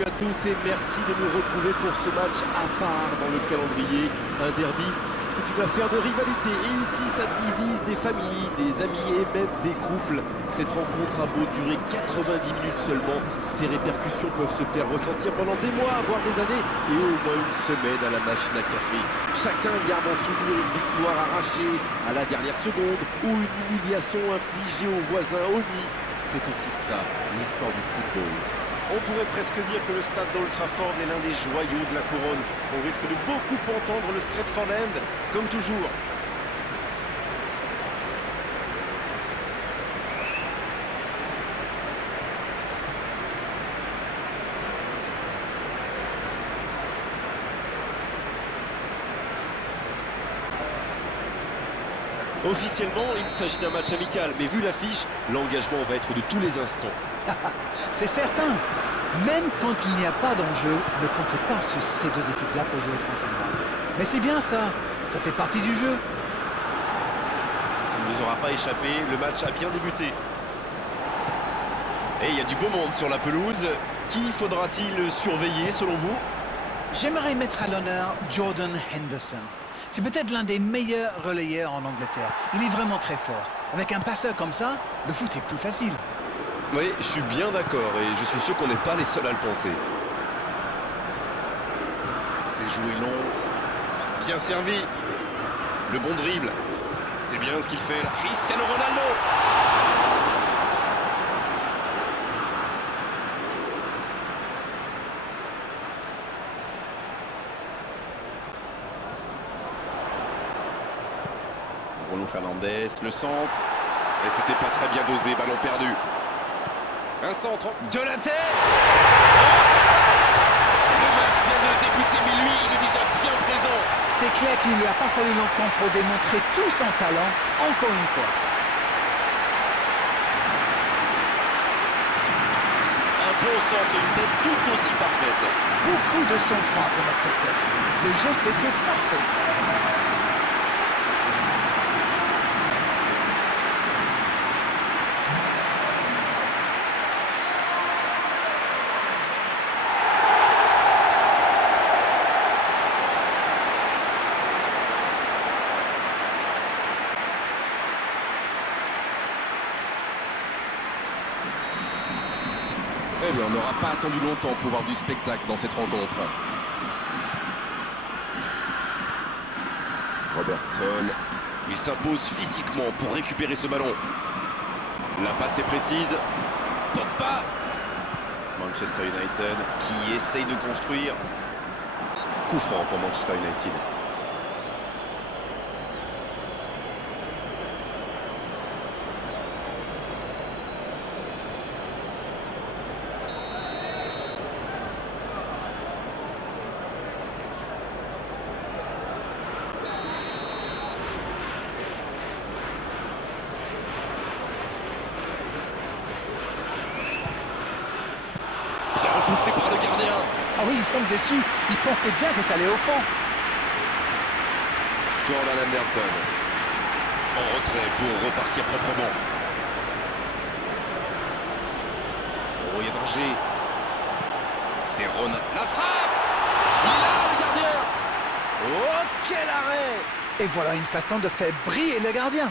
À tous et merci de nous retrouver pour ce match à part dans le calendrier. Un derby, c'est une affaire de rivalité et ici ça divise des familles, des amis et même des couples. Cette rencontre a beau durer 90 minutes seulement, ses répercussions peuvent se faire ressentir pendant des mois, voire des années et au moins une semaine à la machine à café. Chacun garde en souvenir une victoire arrachée à la dernière seconde ou une humiliation infligée aux voisins au nid. C'est aussi ça, l'histoire du football. On pourrait presque dire que le stade d'Old Trafford est l'un des joyaux de la couronne. On risque de beaucoup entendre le Stretford End, comme toujours. Officiellement, il s'agit d'un match amical, mais vu l'affiche, l'engagement va être de tous les instants. C'est certain. Même quand il n'y a pas d'enjeu, ne comptez pas sur ces deux équipes-là pour jouer tranquillement. Mais c'est bien ça, ça fait partie du jeu. Ça ne nous aura pas échappé, le match a bien débuté. Et il y a du beau monde sur la pelouse. Qui faudra-t-il surveiller selon vous? J'aimerais mettre à l'honneur Jordan Henderson. C'est peut-être l'un des meilleurs relayeurs en Angleterre. Il est vraiment très fort. Avec un passeur comme ça, le foot est plus facile. Oui, je suis bien d'accord et je suis sûr qu'on n'est pas les seuls à le penser. C'est joué long. Bien servi. Le bon dribble. C'est bien ce qu'il fait là. Cristiano Ronaldo. Bruno Fernandes, le centre. Et c'était pas très bien dosé, ballon perdu. Un centre de la tête. Le match vient de débuter, mais lui, il est déjà bien présent. C'est clair qu'il ne lui a pas fallu longtemps pour démontrer tout son talent, encore une fois. Un bon centre et une tête tout aussi parfaite. Beaucoup de sang-froid pour mettre cette tête. Le geste était parfait. Eh bien, on n'aura pas attendu longtemps pour voir du spectacle dans cette rencontre. Robertson, il s'impose physiquement pour récupérer ce ballon. La passe est précise. Pogba. Manchester United qui essaye de construire. Coup franc pour Manchester United. Bien repoussé par le gardien. Ah oui, il semble déçu. Il pensait bien que ça allait au fond. Jordan Henderson. En retrait pour repartir proprement. Oh, il y a danger. C'est Ronald. La frappe. Il est là, le gardien. Oh, quel arrêt. Et voilà une façon de faire briller le gardien.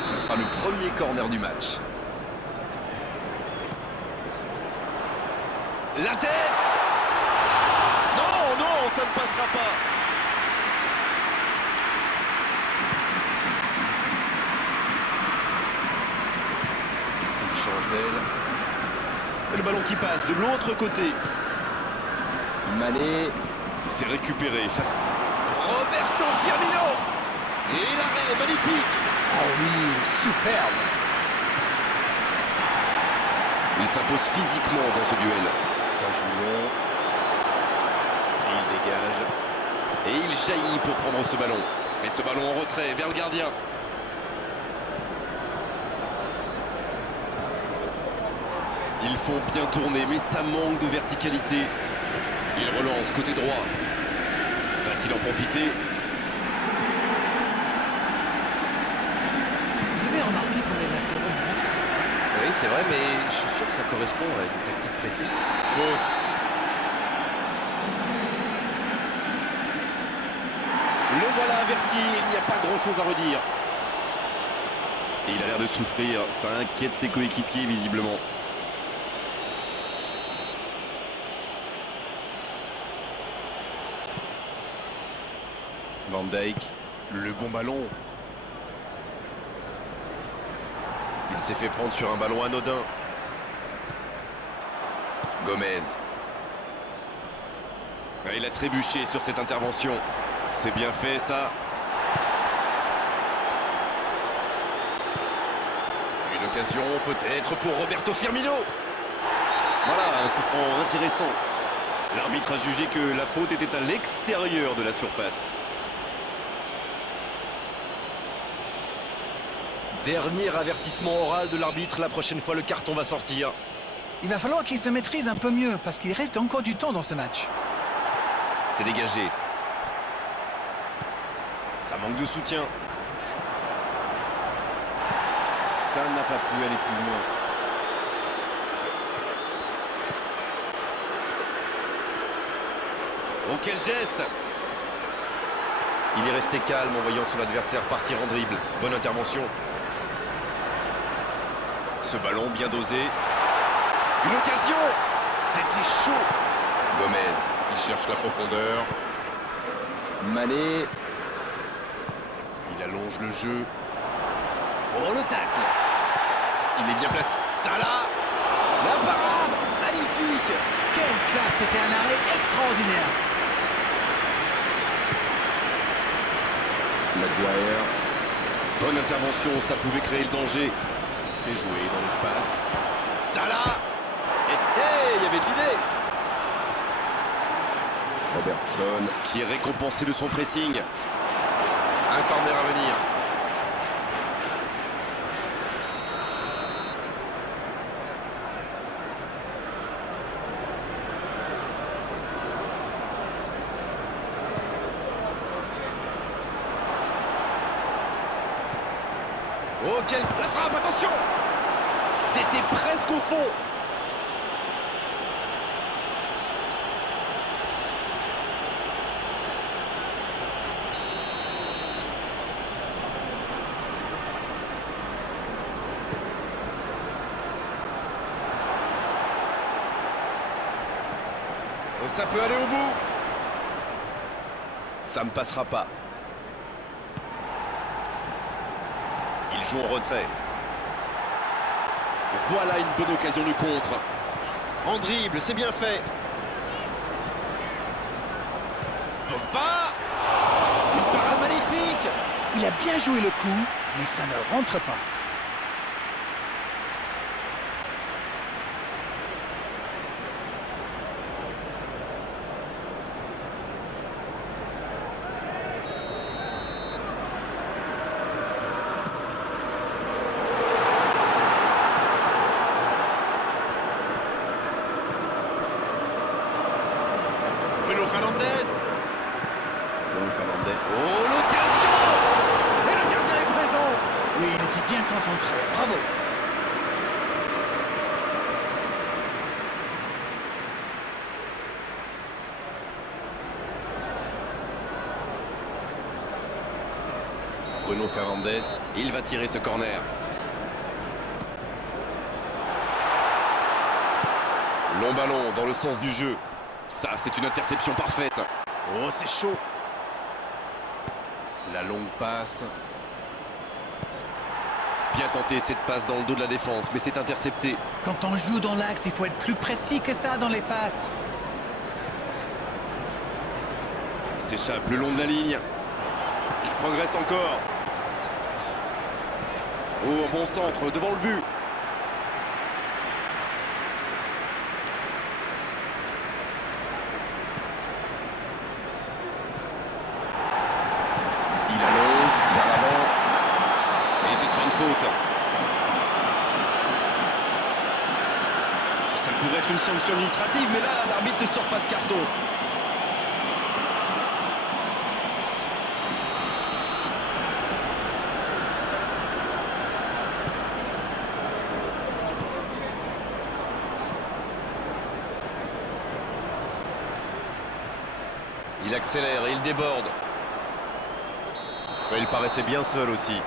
Ce sera le premier corner du match. La tête. Non, non, ça ne passera pas. Il change d'aile. Et le ballon qui passe de l'autre côté. Mané. Il s'est récupéré facile. Roberto Firmino. Et l'arrêt magnifique. Oh oui, superbe. Il s'impose physiquement dans ce duel. Ça joue long. Et il dégage. Et il jaillit pour prendre ce ballon. Et ce ballon en retrait vers le gardien. Ils font bien tourner, mais ça manque de verticalité. Il relance côté droit. Va-t-il en profiter? c'est vrai, mais je suis sûr que ça correspond à une tactique précise. Faute. Le voilà averti, il n'y a pas grand-chose à redire. Et il a l'air de souffrir, ça inquiète ses coéquipiers visiblement. Van Dijk, Le bon ballon. il s'est fait prendre sur un ballon anodin. Gomez. Ah, il a trébuché sur cette intervention. C'est bien fait ça. Une occasion peut-être pour Roberto Firmino. Voilà, un coup franc intéressant. L'arbitre a jugé que la faute était à l'extérieur de la surface. Dernier avertissement oral de l'arbitre, la prochaine fois le carton va sortir. Il va falloir qu'il se maîtrise un peu mieux parce qu'il reste encore du temps dans ce match. C'est dégagé. Ça manque de soutien. Ça n'a pas pu aller plus loin. Oh, quel geste! Il est resté calme en voyant son adversaire partir en dribble. Bonne intervention. Ce ballon bien dosé. Une occasion. C'était chaud. Gomez qui cherche la profondeur. Mané. Il allonge le jeu. Oh, le tacle. Il est bien placé. Salah! La parade. Magnifique. Quelle classe, c'était un arrêt extraordinaire. Maguire. Bonne intervention, ça pouvait créer le danger. C'est joué dans l'espace. Salah! Et il y avait de l'idée! Robertson. Qui est récompensé de son pressing. Un corner à venir. Oh, quelle... La frappe, attention. C'était presque au fond. Oh, ça peut aller au bout. Ça ne passera pas. Il joue en retrait. Voilà une bonne occasion de contre. En dribble, c'est bien fait. Pogba! Une parade magnifique. Il a bien joué le coup, mais ça ne rentre pas. Bruno Fernandes. Bruno Fernandes. Oh, l'occasion. Et le gardien est présent. Oui, il était bien concentré. Bravo. Bruno Fernandes. Il va tirer ce corner. Long ballon dans le sens du jeu. Ça, c'est une interception parfaite. Oh, c'est chaud. La longue passe. Bien tenté cette passe dans le dos de la défense, mais c'est intercepté. Quand on joue dans l'axe, il faut être plus précis que ça dans les passes. Il s'échappe le long de la ligne. Il progresse encore. Oh, un bon centre devant le but. Il allonge vers l'avant. Et ce sera une faute. Ça pourrait être une sanction administrative, mais là, l'arbitre ne sort pas de carton. Il accélère et il déborde. Ouais, il paraissait bien seul aussi.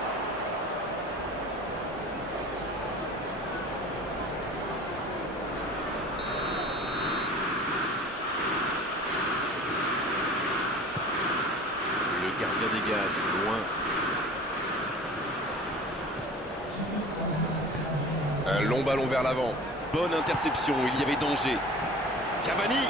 Le gardien dégage, loin. Un long ballon vers l'avant. Bonne interception, il y avait danger. Cavani.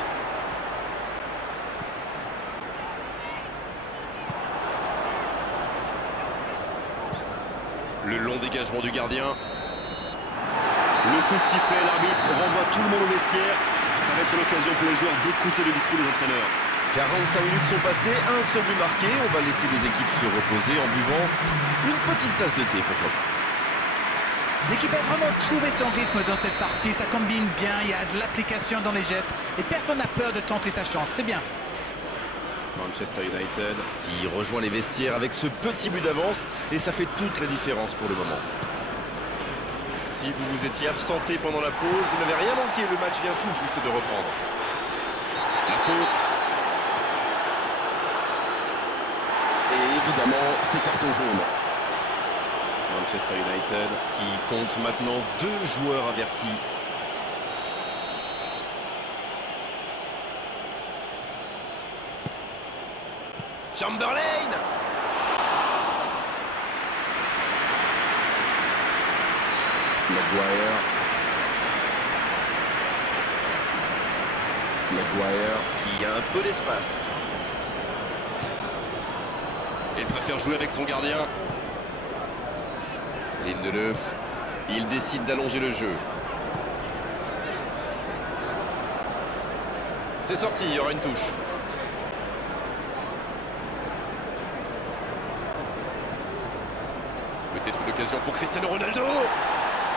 Le long dégagement du gardien. Le coup de sifflet, l'arbitre renvoie tout le monde au vestiaire. Ça va être l'occasion pour les joueurs d'écouter le discours des entraîneurs. 45 minutes sont passées, un seul but marqué. On va laisser les équipes se reposer en buvant une petite tasse de thé, pourquoi pas. L'équipe a vraiment trouvé son rythme dans cette partie. Ça combine bien, il y a de l'application dans les gestes. Et personne n'a peur de tenter sa chance, c'est bien. Manchester United qui rejoint les vestiaires avec ce petit but d'avance. Et ça fait toute la différence pour le moment. Si vous vous étiez absenté pendant la pause, vous n'avez rien manqué. Le match vient tout juste de reprendre. La faute. Et évidemment, c'est carton jaune. Manchester United qui compte maintenant 2 joueurs avertis. Chamberlain. Maguire Qui a un peu d'espace. Il préfère jouer avec son gardien. Lindelöf, il décide d'allonger le jeu. C'est sorti, il y aura une touche. Peut-être une occasion pour Cristiano Ronaldo.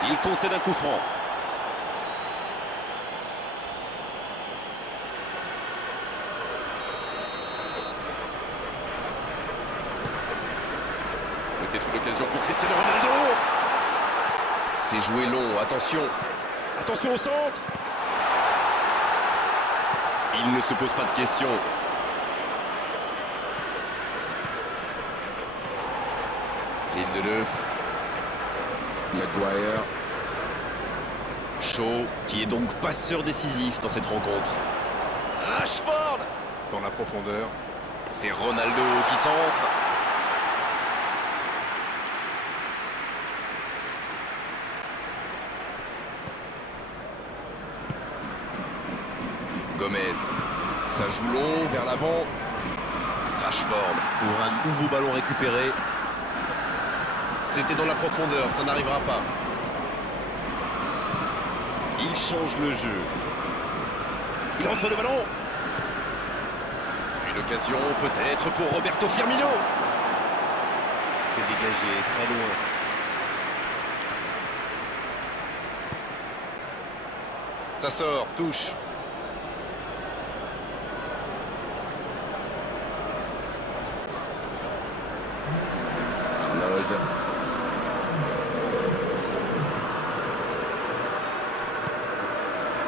Il concède un coup franc. Peut-être une occasion pour Cristiano Ronaldo. C'est joué long, attention. Attention au centre. Il ne se pose pas de questions. Lindelöf. Maguire. Shaw, qui est donc passeur décisif dans cette rencontre. Rashford dans la profondeur. C'est Ronaldo qui centre. Gomez. Ça joue long vers l'avant. Rashford pour un nouveau ballon récupéré. C'était dans la profondeur, ça n'arrivera pas. Il change le jeu. Il reçoit le ballon. Une occasion peut-être pour Roberto Firmino. C'est dégagé très loin. Ça sort, touche. Arnold.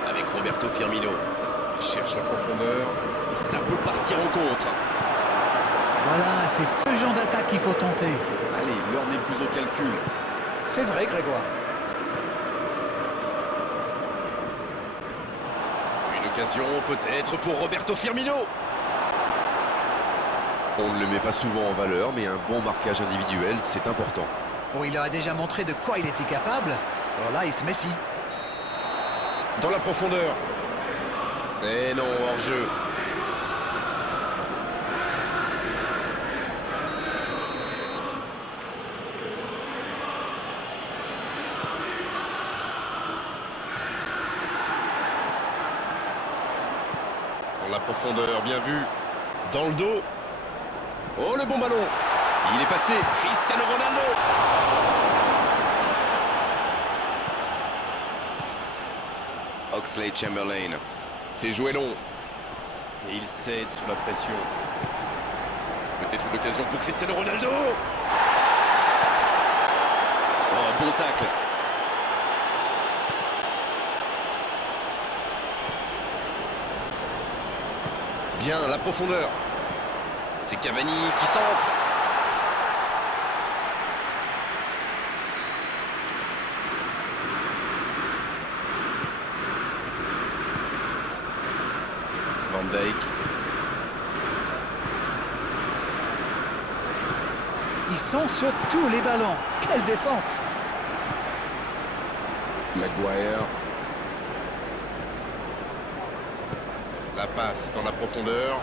Avec Roberto Firmino. Il cherche la profondeur. Ça peut partir en contre. Voilà, c'est ce genre d'attaque qu'il faut tenter. Allez, l'heure n'est plus au calcul. C'est vrai, Grégoire. Une occasion peut-être pour Roberto Firmino. On ne le met pas souvent en valeur, mais un bon marquage individuel, c'est important. Bon, il leur a déjà montré de quoi il était capable. Alors là, il se méfie. Dans la profondeur. Eh non, hors-jeu. Dans la profondeur, bien vu. Dans le dos. Oh, le bon ballon. Il est passé. Cristiano Ronaldo. Oxlade-Chamberlain. C'est joué long. Et il cède sous la pression. Peut-être une occasion pour Cristiano Ronaldo. Oh, bon tacle. Bien, la profondeur. C'est Cavani qui centre. Van Dijk. Ils sont sur tous les ballons. Quelle défense! Maguire. La passe dans la profondeur.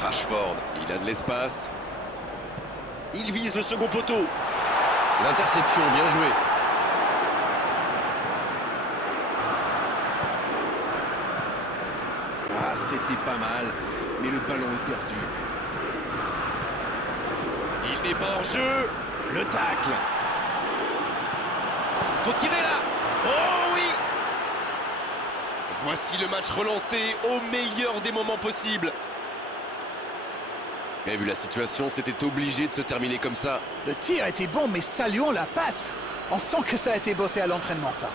Rashford, il a de l'espace. Il vise le second poteau. L'interception, bien joué. Ah, c'était pas mal, mais le ballon est perdu. Il n'est pas hors jeu. Le tacle. Faut tirer là. Oh oui. Voici le match relancé au meilleur des moments possibles. Mais vu la situation, c'était obligé de se terminer comme ça. Le tir était bon, mais saluons la passe. On sent que ça a été bossé à l'entraînement, ça.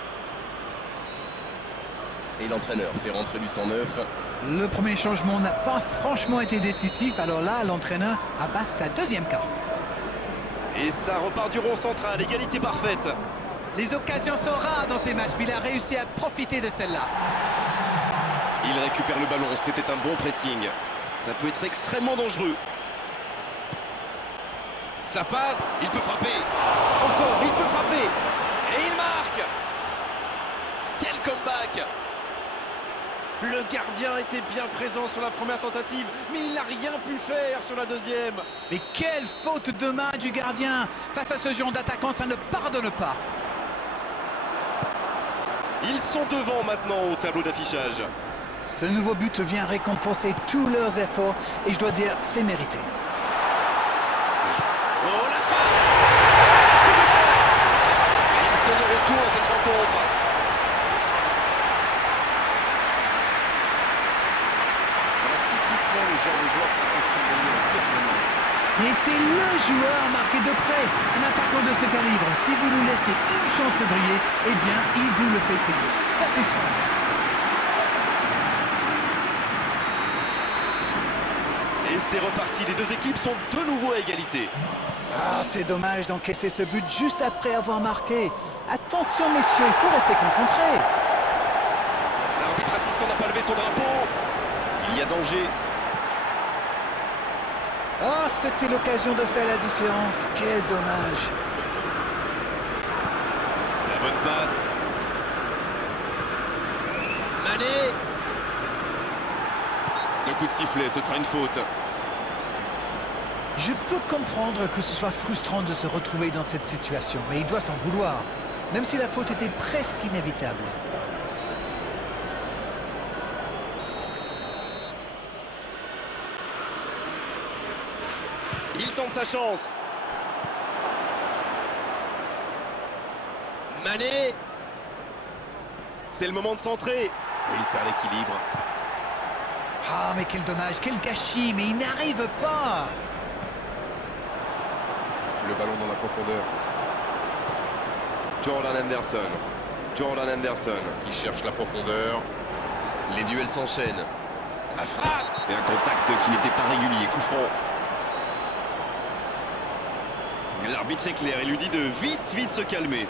Et l'entraîneur fait rentrer du 109. Le premier changement n'a pas franchement été décisif, alors là, l'entraîneur apasse sa deuxième carte. Et ça repart du rond central, égalité parfaite. Les occasions sont rares dans ces matchs, mais il a réussi à profiter de celle-là. Il récupère le ballon, c'était un bon pressing. Ça peut être extrêmement dangereux. Ça passe, il peut frapper. Encore, il peut frapper. Et il marque. Quel comeback! Le gardien était bien présent sur la première tentative, mais il n'a rien pu faire sur la deuxième. Mais quelle faute de main du gardien! Face à ce genre d'attaquant, ça ne pardonne pas. Ils sont devant maintenant au tableau d'affichage. Ce nouveau but vient récompenser tous leurs efforts, et je dois dire, c'est mérité. Oh la frappe! C'est devant! Et ils sont de retour dans cette rencontre. Voilà, typiquement le genre de joueur qui peut surveiller en permanence. Mais c'est le joueur marqué de près. Un attaquant de ce calibre, si vous lui laissez une chance de briller, eh bien, il vous le fait payer. Ça, c'est sûr. Et c'est reparti, les deux équipes sont de nouveau à égalité. Ah, c'est dommage d'encaisser ce but juste après avoir marqué. Attention, messieurs, il faut rester concentré. L'arbitre assistant n'a pas levé son drapeau. Il y a danger. Oh, c'était l'occasion de faire la différence. Quel dommage. La bonne passe. Mané. Le coup de sifflet, ce sera une faute. Je peux comprendre que ce soit frustrant de se retrouver dans cette situation, mais il doit s'en vouloir, même si la faute était presque inévitable. Il tente sa chance. Mané. C'est le moment de centrer. Et il perd l'équilibre. Ah, mais quel dommage, quel gâchis, mais il n'arrive pas. Le ballon dans la profondeur. Jordan Henderson. Jordan Henderson qui cherche la profondeur. Les duels s'enchaînent. La frappe. Et un contact qui n'était pas régulier. Coup franc. L'arbitre est clair. Il lui dit de vite se calmer.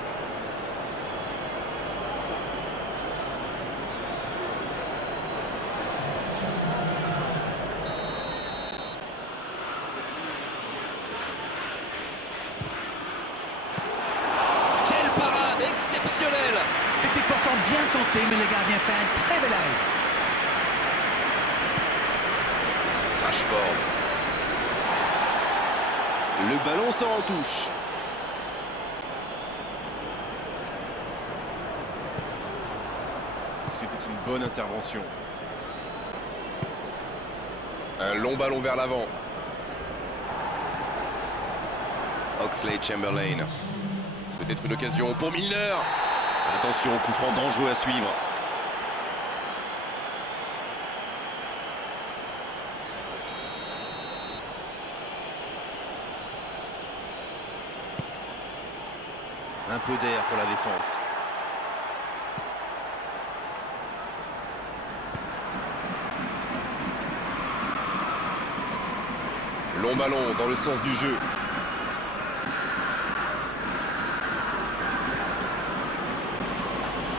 C'était pourtant bien tenté, mais le gardien fait un très bel arrêt. Rashford. Le ballon sort en touche. C'était une bonne intervention. Un long ballon vers l'avant. Oxlade-Chamberlain. Peut-être une occasion pour Milner. Attention au coup franc dangereux à suivre. Un peu d'air pour la défense. Long ballon dans le sens du jeu.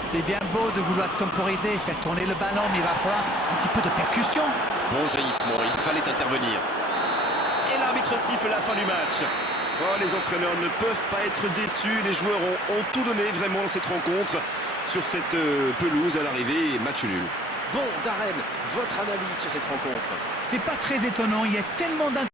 C'est bien beau de vouloir temporiser, faire tourner le ballon, mais il va falloir un petit peu de percussion. Bon jaillissement, il fallait intervenir. Et l'arbitre siffle la fin du match. Oh, les entraîneurs ne peuvent pas être déçus. Les joueurs ont tout donné vraiment dans cette rencontre. Sur cette pelouse à l'arrivée, match nul. Bon, Darren, votre analyse sur cette rencontre? C'est pas très étonnant, il y a tellement d'intérêt.